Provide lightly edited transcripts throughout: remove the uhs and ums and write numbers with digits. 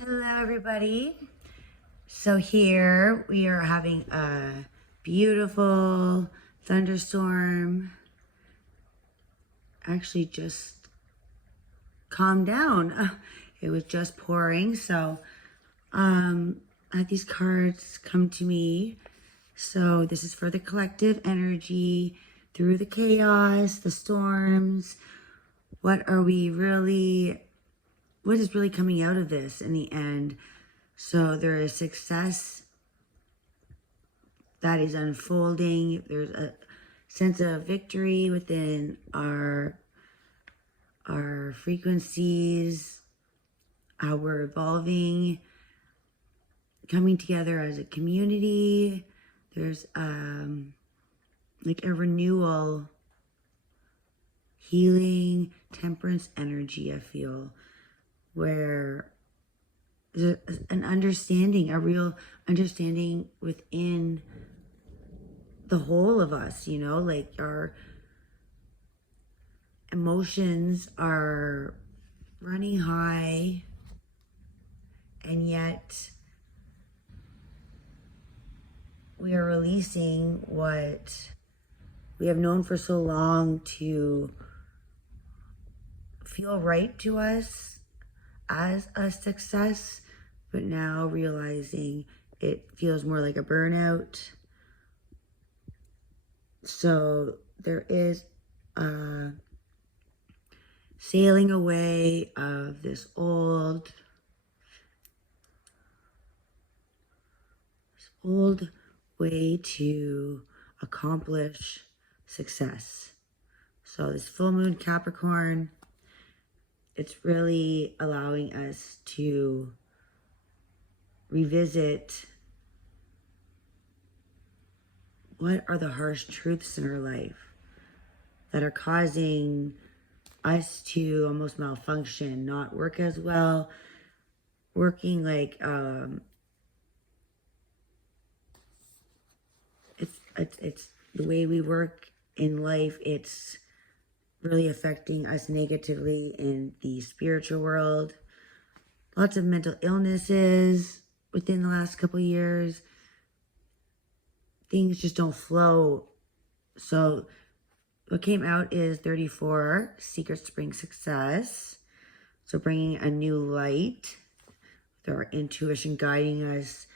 Hello everybody. So here we are having a beautiful thunderstorm. Actually just calmed down. It was just pouring. So I had these cards come to me. So this is for the collective energy through the chaos, the storms. What is really coming out of this in the end? So there is success that is unfolding. There's a sense of victory within our frequencies, how we're evolving, coming together as a community. There's like a renewal, healing, temperance energy, I feel, where there's an understanding, a real understanding within the whole of us, you know, like our emotions are running high, and yet we are releasing what we have known for so long to feel right to us as a success, but now realizing it feels more like a burnout. So there is a sailing away of this old way to accomplish success. So this full moon Capricorn, it's really allowing us to revisit what are the harsh truths in our life that are causing us to almost malfunction, not work as well, working like it's the way we work in life. It's really affecting us negatively in the spiritual world. Lots of mental illnesses within the last couple of years. Things just don't flow. So what came out is 34, Secrets to Bring Success. So bringing a new light, our intuition guiding us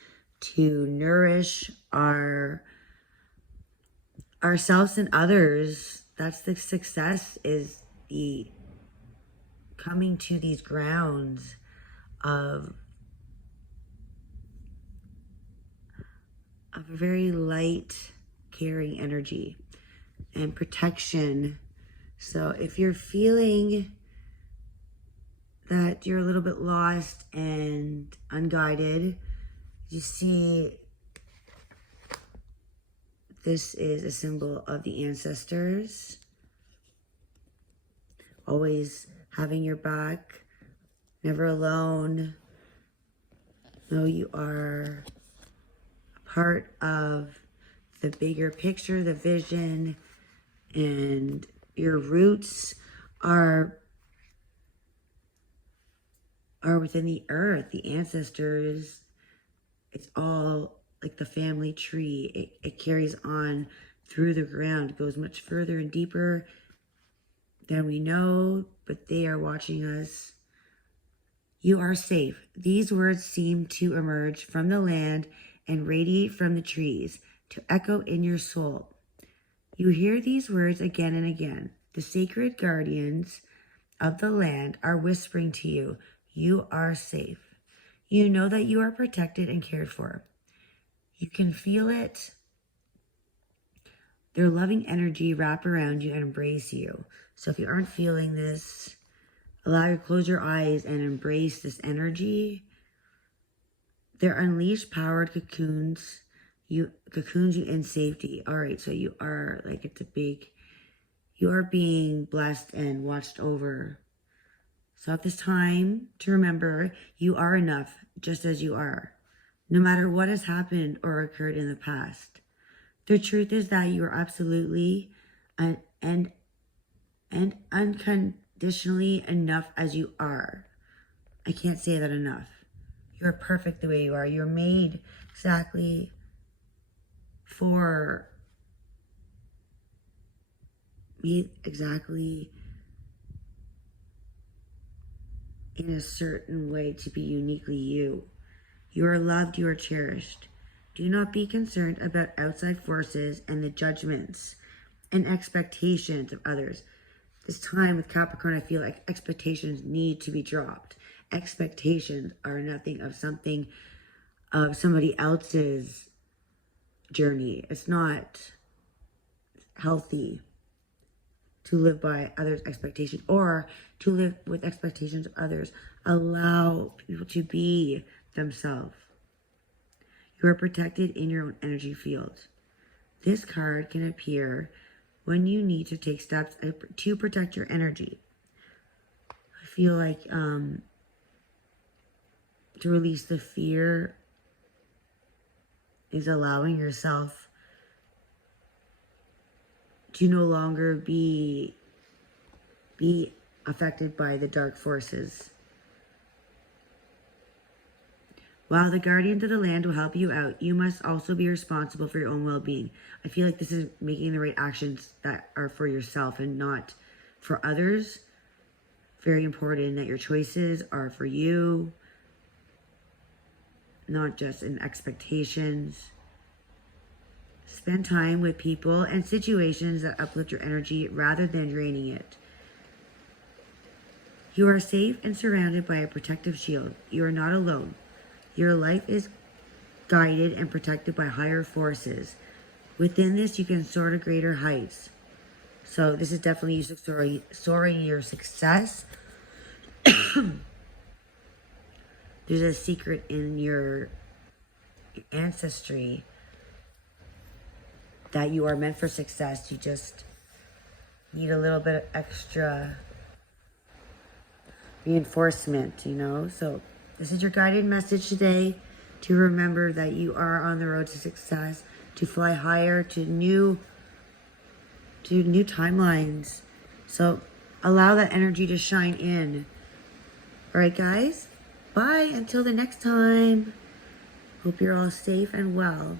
to nourish ourselves and others. That's the success, is the coming to these grounds of a very light, caring energy and protection. So if you're feeling that you're a little bit lost and unguided, you see this is a symbol of the ancestors, always having your back, never alone. Know you are a part of the bigger picture, the vision, and your roots are within the earth, the ancestors. It's all like the family tree. It carries on through the ground. It goes much further and deeper than we know, but they are watching us. You are safe. These words seem to emerge from the land and radiate from the trees to echo in your soul. You hear these words again and again. The sacred guardians of the land are whispering to you, you are safe. You know that you are protected and cared for. You can feel it. Their loving energy wrap around you and embrace you. So if you aren't feeling this, allow you to close your eyes and embrace this energy. They're unleashed, powered cocoons. Cocoons you in safety. All right, so you are like, you are being blessed and watched over. So at this time to remember, you are enough just as you are, no matter what has happened or occurred in the past. The truth is that you are absolutely and unconditionally enough as you are. I can't say that enough. You're perfect the way you are. You're made exactly for me, exactly in a certain way to be uniquely you. You are loved, you are cherished. Do not be concerned about outside forces and the judgments and expectations of others. This time with Capricorn, I feel like expectations need to be dropped. Expectations are nothing of something of somebody else's journey. It's not healthy to live by others' expectations or to live with expectations of others. Allow people to be themselves. You are protected in your own energy field. This card can appear when you need to take steps to protect your energy. I feel like to release the fear is allowing yourself to no longer be affected by the dark forces. While the guardians of the land will help you out, you must also be responsible for your own well-being. I feel like this is making the right actions that are for yourself and not for others. Very important that your choices are for you, not just in expectations. Spend time with people and situations that uplift your energy rather than draining it. You are safe and surrounded by a protective shield. You are not alone. Your life is guided and protected by higher forces. Within this, you can soar to greater heights. So this is definitely you soaring your success. There's a secret in your ancestry that you are meant for success. You just need a little bit of extra reinforcement, you know? So this is your guided message today, to remember that you are on the road to success, to fly higher, to new timelines. So allow that energy to shine in. All right, guys? Bye until the next time. Hope you're all safe and well.